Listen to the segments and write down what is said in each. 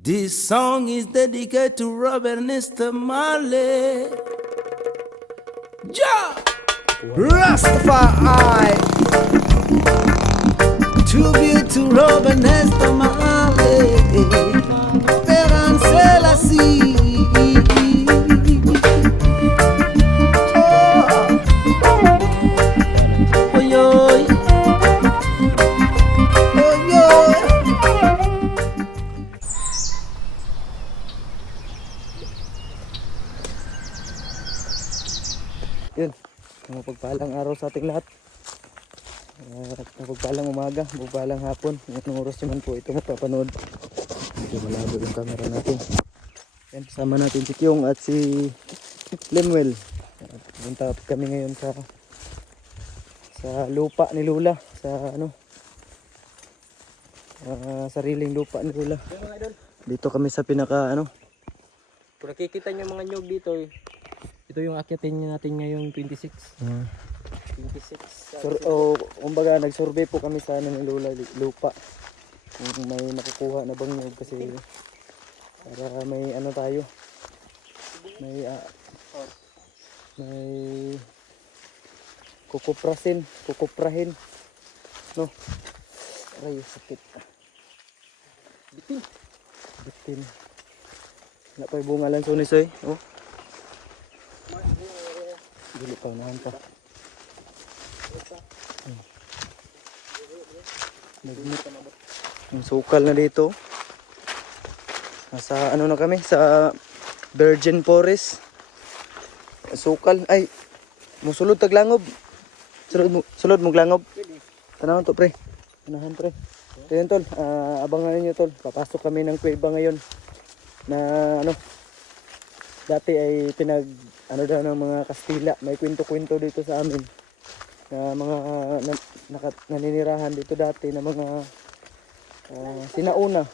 This song is dedicated to Robert Nesta Marley. Ja! Rastafari. Tribute to Robert Nesta Marley. Teran Selassie. Oh, yo. Oh, yo. Yun, mapagpalang araw sa ating lahat. At mapagpalang umaga, mapagpalang hapon. Anong oras naman po ito mapapanood. Medyo malabo yung camera natin. Yan, kasama natin si Kyong at si Lemuel. At punta kami ngayon sa lupa ni Lola. Sa sariling lupa ni Lola. Dito kami sa pinaka Kung nakikita nyo mga nyog dito, ito yung akyatin natin ngayong 26. 26. Kumbaga nag-survey po kami sa ni Lola lupa. Kung may nakukuha na bang nyog kasi para may tayo. May kukuprahin. No. Aray, sakit. Bitin. Wala pa yung bunga lang sunisoy. Oh. Dili pa unahan pa. Yung sukal na dito. Nasa na kami sa Virgin Forest. Sukal ay musulod tag langob. Sulod mo langob. Tanawan to pre. Tanahan pre. Ayun tol, abangan niyo tol. Papasok kami ng kuweba ngayon. Na dati ay daw ng mga Kastila. May kwento-kwento dito sa amin. Na mga naninirahan dito dati na mga sinauna.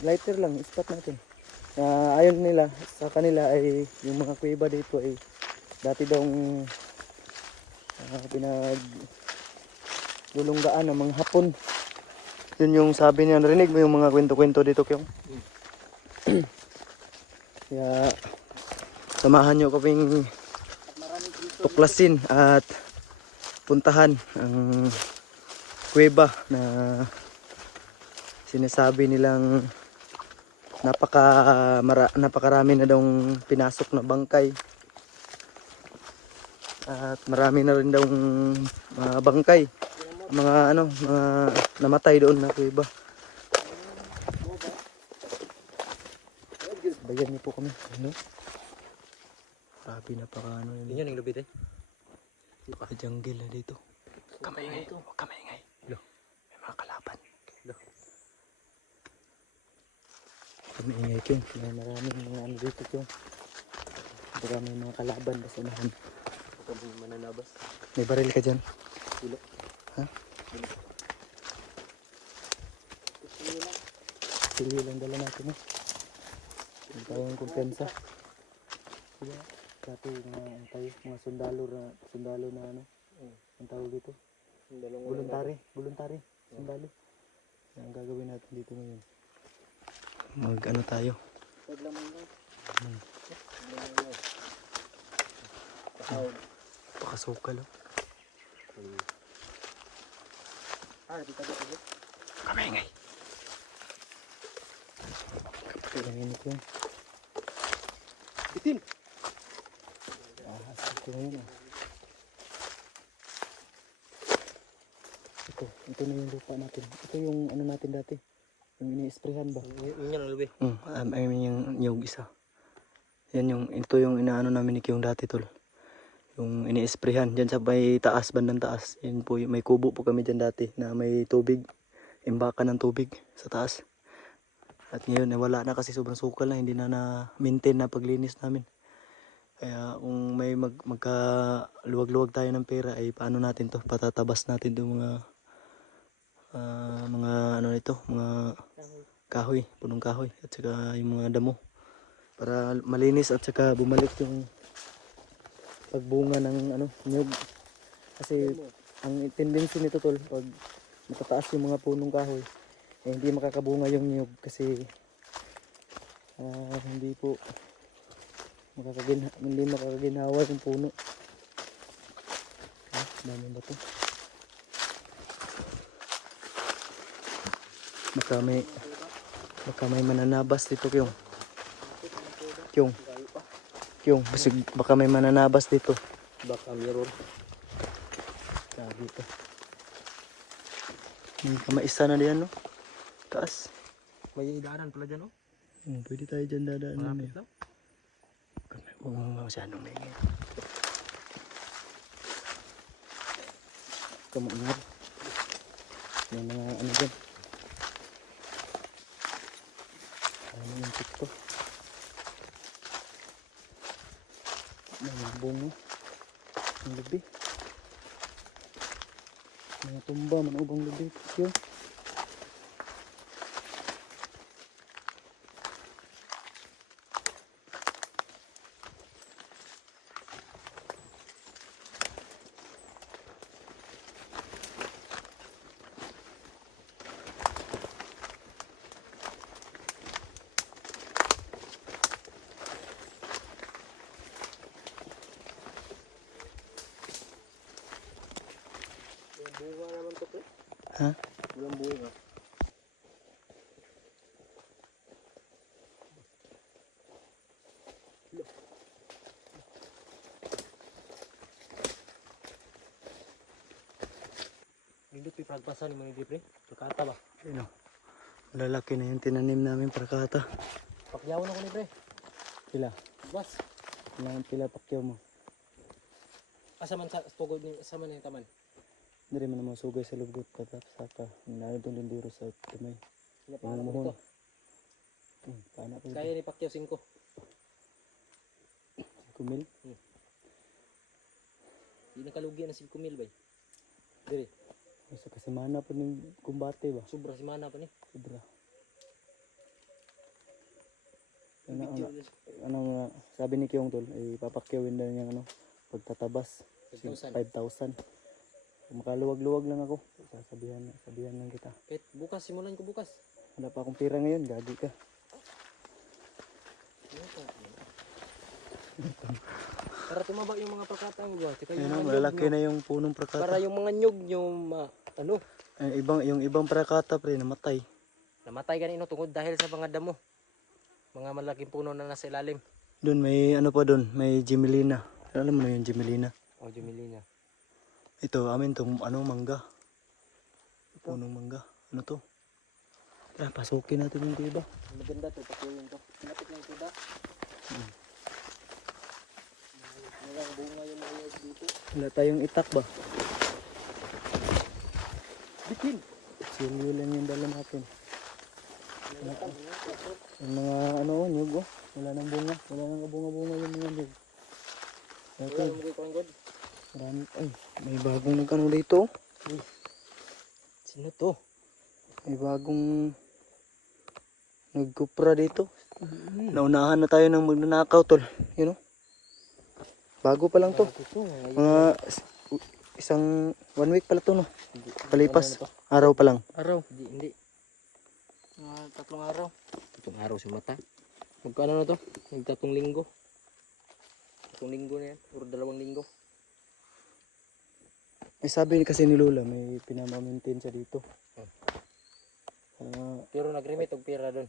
Lighter lang, spot natin. Ayon nila, sa kanila ay yung mga kuweba dito ay dati daw pinaglulunggaan ng mga Hapon. Yun yung sabi niya, narinig mo yung mga kwento-kwento dito, Kyong? Kaya samahan nyo kaming tuklasin at puntahan ang kuweba na sinasabi nilang napakarami na daw pinasok na bangkay at marami na rin daw mga bangkay, mga namatay doon na kuweba. Bayan niyo po kami. Grabe, napaka yun. Yan yung lubid eh. Napaka-jungle na dito. Huwag ka maingay. May mga kalaban. Huwag maingay, Kyong. Maraming mga dito, Kyong. Baka may mga kalaban sa unahan. Huwag kang mananabas. May baril ka dyan? Silo. Ha? Sili lang dala natin eh. Hindi tayong kumpensa. Sila. Dati mga sundalo na ang tawag dito. Voluntary. Sundalo. Yan ang gagawin natin dito ngayon. Tayo. Pakasukal oh. Kamengay. Kapatid ito yun. Bitin! Ito na yun oh. Ito na yung lupa natin. Ito yung natin dati. Yung ini-sprayhan ba? Yun yung lubid. I mean yung nyug isa. Ito yung inaano namin ni Kyong dati tol. Yung ini-sprayhan dyan sa may taas, bandang taas. Yan po, may kubo po kami dyan dati na may tubig. Imbakan ng tubig sa taas. At ngayon wala na kasi sobrang sukal na. Hindi na maintain na paglinis namin. Kaya kung may magkaluwag-luwag tayo ng pera ay paano natin to? Patatabas natin itong mga kahoy, punong kahoy at saka yung mga damo para malinis at saka bumalik yung pagbunga ng nyug. Kasi ang tendency nito tol, pag matataas yung mga punong kahoy, hindi makakabunga yung niyog kasi hindi po hindi makakaginhawa yung puno. Dami ba to? Baka may mananabas dito, Kyong. Kyong, baka may mananabas dito. Baka meron. Sabi ito. May kamaisa na diyan, no? Taas. May daanan pala dyan, oh. Pwede tayo dyan dadaan. Malapit lang. Huwag mo masyadong maingay. Kamaingat. May mga ano dyan. Ano yung tikto? Mga bungo. Ang lubi. Mga tumba, manubang lubi. Yun. Bunga naman to, pre. Ha? Walang bunga. Hindi pipagpasan ni mga hindi, pre. Pagkata ba? Ayun o. Malalaki na yung tinanim namin prakata. Pakyawan ako ni, pre. Pila? Bas. Pila pakyaw mo. Asa man sa tugod ni asa man yung taman. Hindi man naman sugay sa lugot patap saka. Nalo doon din duro sa tumay. Wala pa ako dito. Paano ko Kaya ni Pacquiao 5. kumil? Di nakalugi na 5,000 bay. Dire. Sa kasamana po ng kumbate ba? Sobra si mana pa ni. Sobra. Video Ano sabi ni Kyong tol ay papakyawin daw niyang ano pagtatabas 5,000. 5,000. Kung makaluwag-luwag lang ako, sabihan lang kita. Kahit bukas simulan ko bukas. Wala pa akong pira ngayon, gagi ka. Para tumaba yung mga prakata mo ba? Tika yung Ayun, mga malalaki nyug, na yung punong Para prakata. yung mga nyug yung ano, Yung ibang prakata pre namatay. namatay ganino tungod dahil sa mga damo. Mga malaking puno na nasa ilalim. Doon may ano pa doon, may Gemelina. Alam mo na yung Gemelina? O Jumelina. Ito, amin tong ano, mangga. Punong mangga. Ano to? Tara, pasukin natin yung iba. Maganda to, pakuyin to. Lapit lang ito da. Walang bunga yung mga nyug dito. Wala tayong itak ba? Bitin! Silyo lang yung dala natin. Yung mga ano, nyug oh. Wala nang bunga. Wala nang bunga-bunga yung mga nyug. Wala Okay. nang mga panggod. Marami. Ay, may bagong nagkano dito. Sino to? May bagong nagkupra dito. Naunahan na tayo ng magnanakaw tol. You know? Bago pa lang to. Mga isang 1 week pala to no. Kalipas. Araw pa lang. Araw? Hindi. 3 araw. 3 araw si mata. Magkano na to? Nag 3 linggo. 3 linggo na yan. Or 2 linggo. Eh sabi kasi ni Lola may pinamaintain siya dito. Pero nag-remit og pira doon.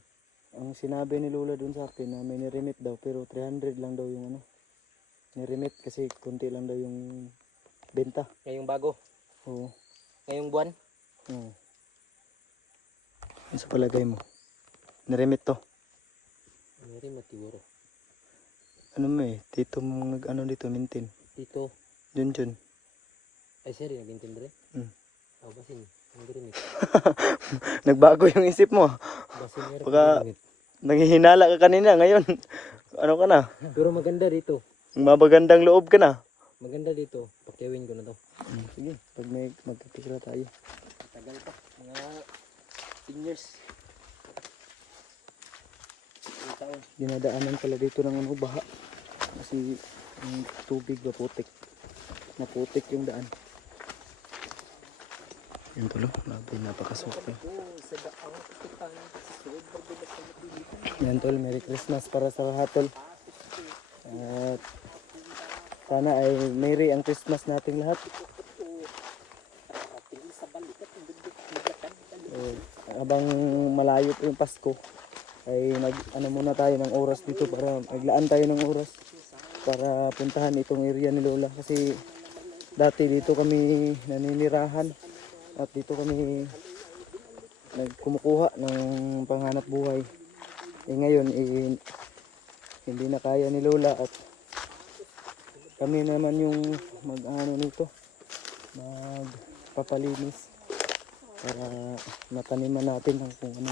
Ang sinabi ni Lola dun sa akin na may niremit daw pero 300 lang daw yung ano. Niremit kasi konti lang daw yung benta. Ngayong bago. Oo. Ngayong buwan. Oo. Ano sa palagay mo? Niremit to. Niremit siguro. Ano mo eh, tito mo ano dito, maintain. Dito. Jun. Ay seri, nag-intindi rin? Basin. Nag-remit. Nagbago yung isip mo. Basin nga rin. Baka nanghihinala ka kanina, ngayon. Ano ka na? Pero maganda dito. Mabagandang loob ka na. Maganda dito. Pakyawin ko na to. Sige, pag may magkikira tayo. Tagal pa. Mga 10 years. Taon. Dinadaanan pala dito ng ano, baha. Kasi yung tubig ba putik. Naputik yung daan. Yan tulo, napakasukal. Yan tol, Merry Christmas para sa lahat tol. At sana ay merry ang Christmas nating lahat. Habang malayo po yung Pasko, ay ano muna tayo ng oras dito para maglaan tayo ng oras para puntahan itong area ni Lola kasi dati dito kami naninirahan at dito kami nagkumukuha ng panghanap buhay. Ngayon hindi na kaya ni Lola at kami naman yung mag-ano nito, magpapalinis para mataniman natin ang kung ano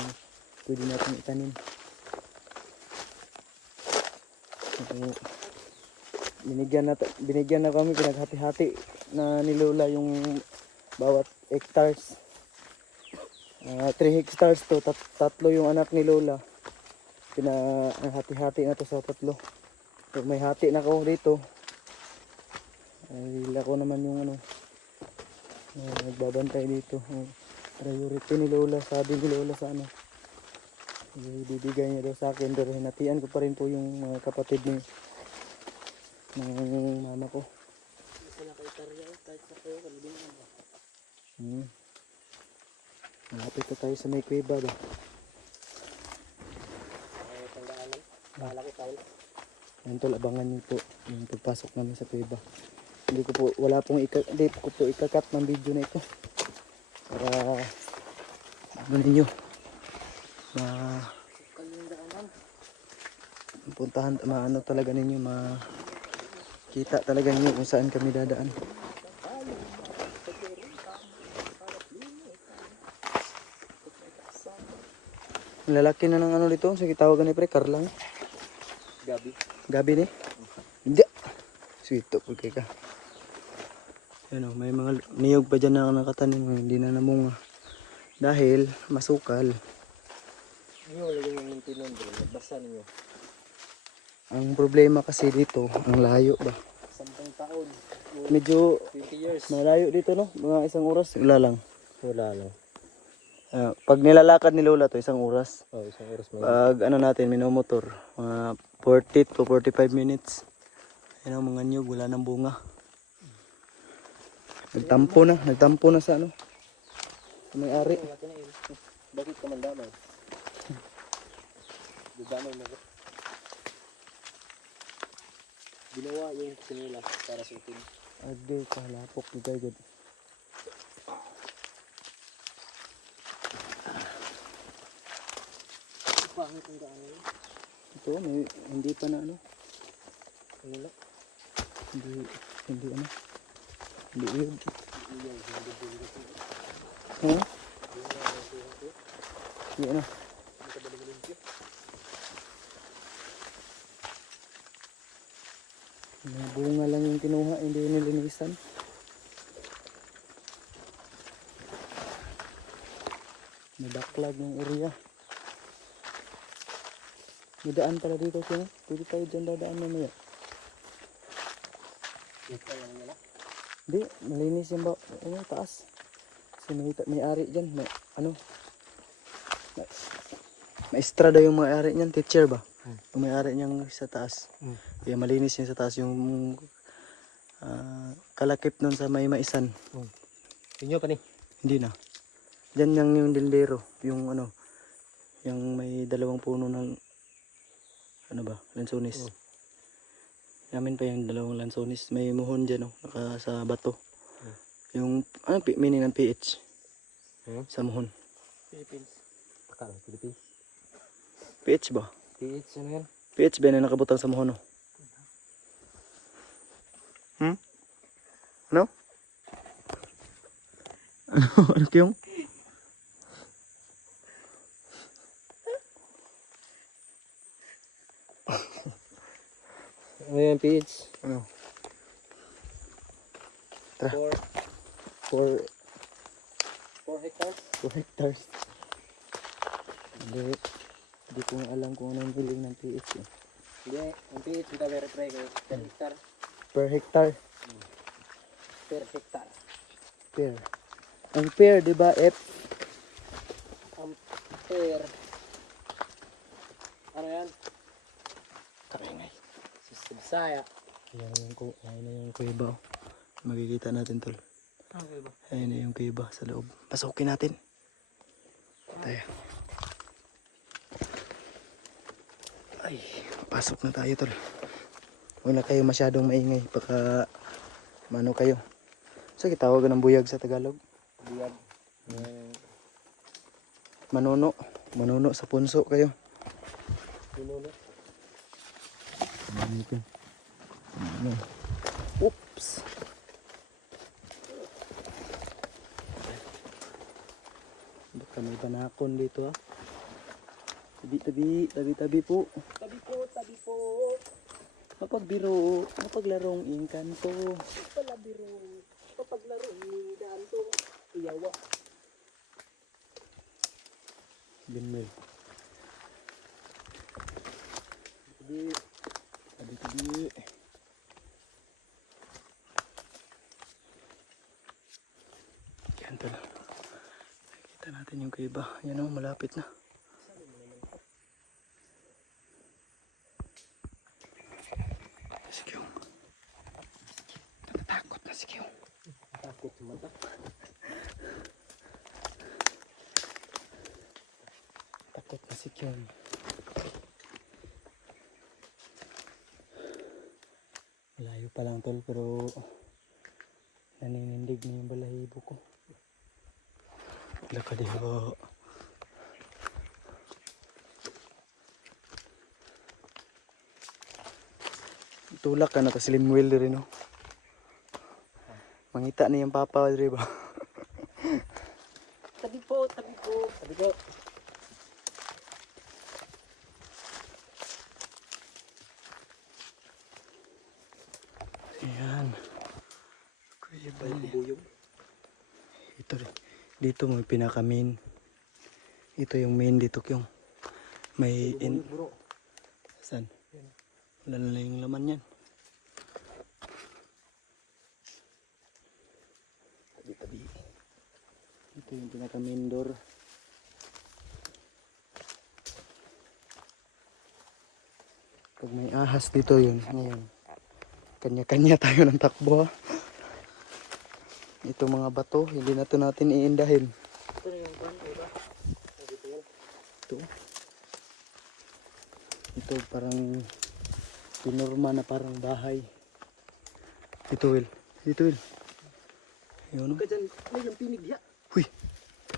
pwede natin itanim. Binigyan na kami, pinaghati-hati na ni Lola yung bawat hectares. 3 hectares to, tatlo yung anak ni Lola. Pinahati-hati na to sa tatlo. So, may hati na ko dito. Ay ako naman yung nagbabantay dito. Priority ni Lola, sabi ni Lola sa ibibigay niya daw sa akin, pero hinatian ko pa rin po yung mga kapatid ng mama ko. Malapit na tayo sa may kuweba ba? Yan tol, abangan niyo po yung pagpasok namin sa kuweba. Hindi ko po ikakat ng video na ito para ano ninyo puntahan, maano talaga ninyo, makita talaga ninyo kung saan kami dadaan. Lalaki na ng ano dito, sige tawagan ni pre, Carlang. Gabi ni? Hindi. Sweet po kay ka. Yan o, may mga niyog pa dyan na nakatanim, hindi na namunga. Dahil masukal. Niyo lagyan yung mintinon bro, basa niyo. Ang problema kasi dito, ang layo ba? 10 taon. Medyo 20 years. malayo dito no, mga 1 oras. Wala lang. Wala lang. Pag nilalakad ni Lola to, 1 oras. Oh, 1 oras may. Pag ano natin, minomotor, mga 40 to 45 minutes. Yan ang mga niyog, wala ng bunga. Nagtampo na sa ano. Sa may-ari. Bakit ka mandamay? Dadamay mo. Ginawa yung sinila para suotin. Agay, kahalapok, gagay good. Pangit ang daan yun. Ito, hindi pa na ano. Wala. Hindi ano. Hindi yun. Hindi ano. May bunga lang yung kinuha, hindi nilinisan. May backlog ng area. May daan pala dito siya. Pwede tayo dyan dadaan mamaya. Hindi, malinis yung taas. Kasi may ari dyan. May estrada yung may ari niyan, teacher ba? Yung may ari niyang sa taas. Kaya malinis yung sa taas. Yung kalakip nun sa may maisan. Inyo pa ni? Hindi na. Dyan yung dildero. Yung yung may 2 puno ng lansones. Namin pa yung 2 lansones. May muhon dyan, naka sa bato. Yung, meaning ng PH. Sa muhon. Philippines. Akala, Philippines. PH ba? PH, ano yan? PH ba na nakabutang sa muhon, no? Ano? Ano kayong? Ano yan, PH? Ano? 4 hectares? 2 hectares. Hindi ko nga alam kung anong hiling ng PH eh. Hindi, ang PH kita verify kayo. Per hectare. Per hectare. Per hectare. Per. Ampere, di ba? F. Ampere. Ano yan? Kaingay. Sa Bisaya. Ayan na yung kuiba. Makikita natin tol. Okay ba? Ayan na yung kuiba sa loob. Pasukin natin. Tayo. Ay, pasok na tayo tol. Huwag na kayo masyadong maingay. Baka mano kayo. So, kitawag ng buyag sa Tagalog. Buyag. Manuno. Manuno sa punso kayo. Pinuno. Oops. Baka may banakon dito ah. Tabi po. Tabi po. Mapagbiro, mapaglarong inkanto. Palabiro. Papaglaro ni Danto. Iyawa. Binmil. Tabi. Yan tol. Nakikita natin yung kaiba. Yan o, malapit na. Sige. Natatakot na sige. Takot sa mata. Takot na si Kyun. Malayo pa lang tol pero naninindig na yung balahibo ko. Lakad diba. Tulak ka na ta slim wheel rin no. Mangita na yung papa diba. Tabi po. Tabi po. Ayan. Kuya ba May bubuyog. ito rin. Dito may pinaka main. Ito yung main dito yung may in. Bubuyog bro. Saan? Wala na lang yung laman yan. Tabi. Ito yung pinaka main door. Pag may ahas dito yun. Ngayon. Kanya-kanya tayo ng takbo ha. Ito mga bato. Hindi na to natin iindahin. Ito na yung kwan. Diba? Ito. Ito parang pinorma na parang bahay. Dito Will. Ayun o. Ka dyan. May yung pinig ya. Huy.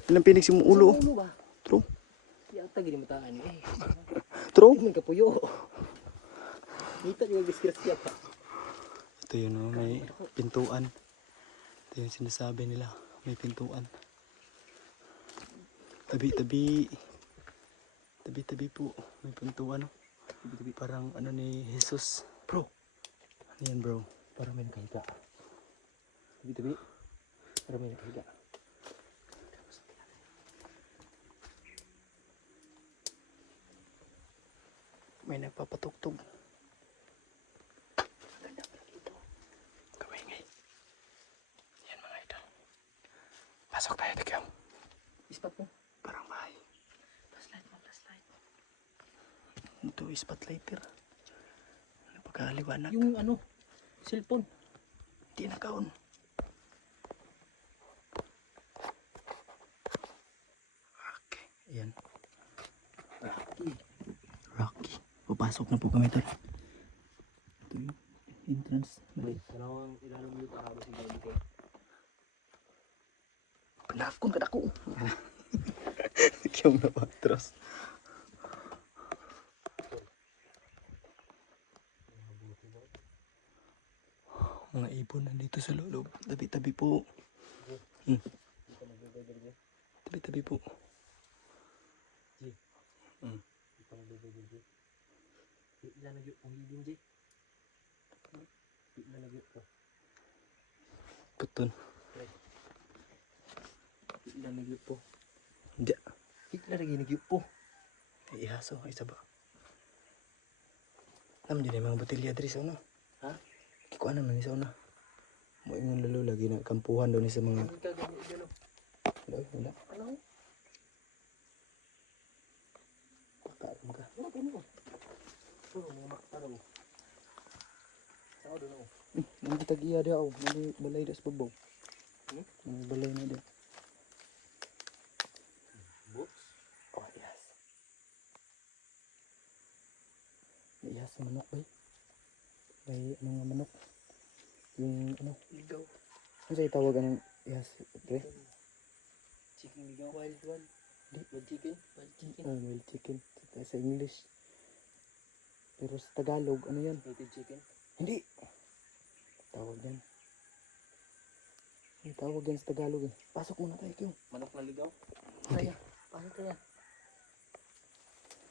Ilang pinig si mong ulo. Sa ulo ba? True. Yata gini mataan eh. True. Tingnan ka puyo. Kita yung disgrasya pa. Ito yun o. May pintuan. Ito yung sinasabi nila. May pintuan. Tabi po. May pintuan o. Parang ano ni Jesus. Bro. Ano yan bro? Para may nakahiga. Tabi. Para may nakahiga. May nagpapatugtog. Ganda pala dito. Kamay-ngay. Yan mga ito. Pasok tayo tigam. Ispat mo. Parang bahay. Flashlight mo. Ito spotlighter. Napakaliwanag. Yung ano. Cellphone. Di nakaon. Okay. Ayan. Rocky. Papasok na po kami ito. Ito yung entrance. Wait. Tanawang ilalong yung para ba si Gabi ko. Panakon ka dako. Kiyong napatras. Mga ibon nandito sa loob. Tabi-tabi po. Tabi-tabi po. Ilan nagyo ang hidin Jay. Ilan nagyo ko. Puton. Ilan nagyo po. Hindi. Ilan nagyo po. Ay ihaso. Isa ba? Alam din yung mga botilya diri sa una. Ha? Kikuha naman ni sa una. Mo ingon lalo lagi na kampuhan daw ni sa mga Hindi ka ganyan dyan o. Wala, wala. Ano? Makaalam ka. Ano ba mo? Puro mga makaparaw. Saan doon ako? Nang kita giya dia oh. Balay das babaw. Balay na dia. Books? Oh, yes. Yes, manok ba? May ano nga manok? Yung ano? Ligaw. Ano sa'yo tawag anong yes, pre? Chicken ligaw. Wild one. Wild chicken? Wild chicken. Oh, wild chicken. Sa English. Pero sa Tagalog, ano yan? Native chicken. Hindi. Tawag yan. Ang tawag yan sa Tagalog eh. Pasok muna tayo, Kyo. Manok na ligaw. Hindi. Pasok ka yan.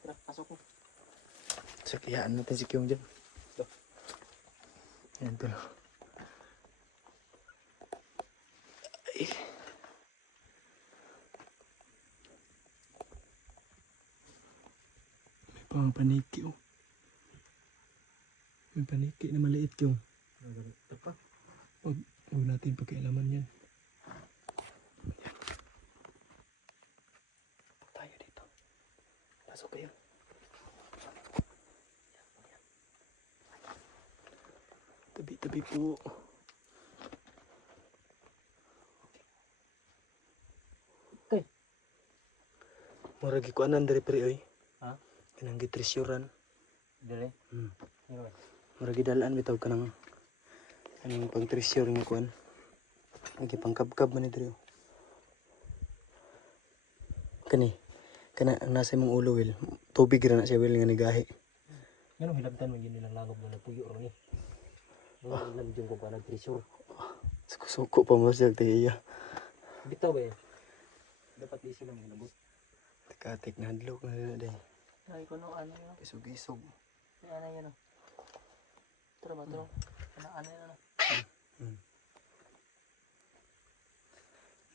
Tara, pasok mo. Sakiyaan natin si Kyong dyan. Yan to. Ay. May pang paniki oh. May paniki na maliit Kyong. Ito pa. Huwag natin pakialaman yan. Tayo dito. Pasok kayo. Tabi-tabi po. Okay. Muragi ko anan dari pre oy. Ha? Kanang gitresyuran. Dali. Hmm. Ano ba? Muragi dalaan bitaw kanang kanang pang-treasure nga kuan. Lagi pangkabkab man ni diri. Kani nasa imong ulo Will. Tubig ra na siya Will nga nigahi. Ganun hilabtan mo yun nilang langob mo na puyo ron eh. Ano lang dyan kung paano treasure. Suko pa mo siya tiya. Bitaw ba eh? Dapat di sila manabot. Tikatik na hadlok na day. Ay ko no ano yun. Isog-isog. Ano yun o. Tara ba ito? Ano yun o.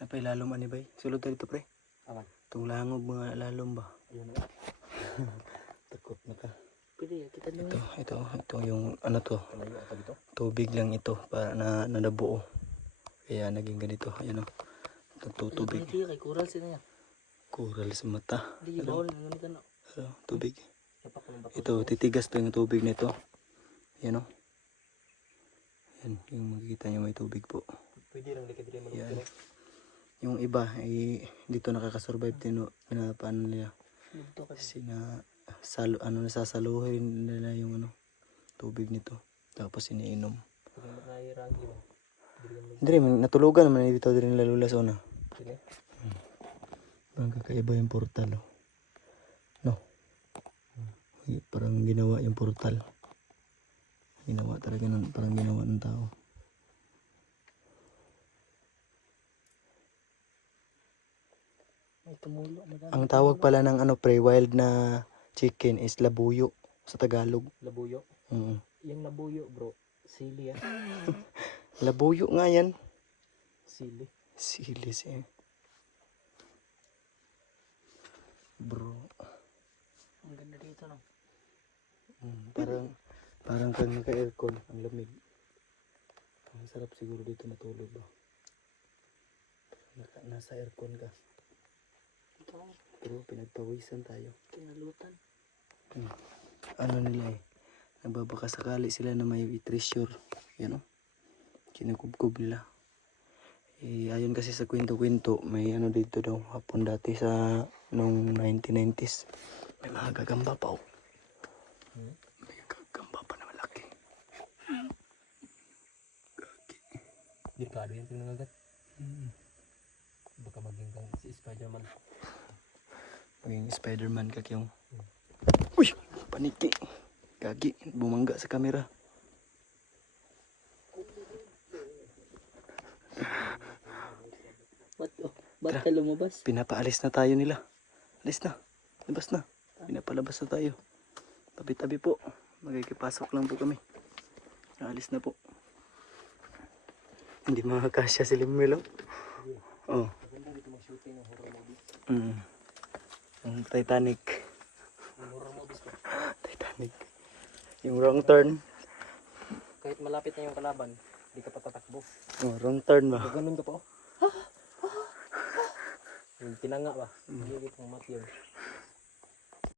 Napay lalom ani bay. Sulod tayo dito pre. Aman. Tung langob mga lalom ba. Ayun na. Takot na ka. Pwede kita nyo. Ito yung ano to. Malayo ka dito. Tubig lang ito para na nabuo. Kaya naging ganito. Ayan o. Tubig. Hindi kay kural sila yan. Kural sa mata. Hindi bawal. Ano ka na. Tubig. Dapat ko ng bato. Ito, titigas to yung tubig nito. Ayan o. Yan, yung makikita nyo may tubig po. Pwede lang likad rin Yan. malupit. Yung iba, ay dito nakakasurvive din. Paano nila? Dito ka. Nasasaluhin nila yung tubig nito. Tapos iniinom. Pag nakahiragi mo. Hindi rin, natulugan naman dito din nila lula sa una. Sige. Parang kakaiba yung portal. Oh. No? Parang ginawa yung portal. Ginawa talaga parang ginawa ng tao. May tumulo. Ang tawag pala ng pre-wild na chicken is labuyo sa Tagalog. Labuyo. Yung labuyo bro. Sili ah. Labuyo nga yan. Sili. Sili siya. Bro. Ang ganda dito no. Parang kang naka-aircon. Ang lamig. Ang sarap siguro dito matulog ba. Nasa aircon ka. Ito. Pero pinagpawisan tayo. Kinalutan. Ano nila eh. Nagbabaka sakali sila na may treasure. Yan o. Kinukubkub nila. Ayon kasi sa kwento-kwento, may dito daw hapon dati sa noong 1990s. May mga gagamba pa oh. May gagamba pa na malaki. Gagi. Delikado yan pinangagat. Baka maging kang si Spider-Man. Maging Spider-Man ka Kyong. Uy! Paniki! Gagi! Bumangga sa kamera. Ba't ka lumabas? Pinapaalis na tayo nila. Alis na. Labas na. Pinapalabas na tayo. Tabi-tabi po. Magkikipasok lang po kami. Alis na po. Hindi makakasya si Limelo. Oh. Maganda dito mag-shooting ng horror movies. Ang Titanic. Yung horror movies ko. Titanic. Yung wrong turn. Kahit malapit na yung kalaban, hindi ka pa tatakbo. Oh, wrong turn ba? Ganun ka pa oh. Yung tinanga ba? Hindi pang mat yun.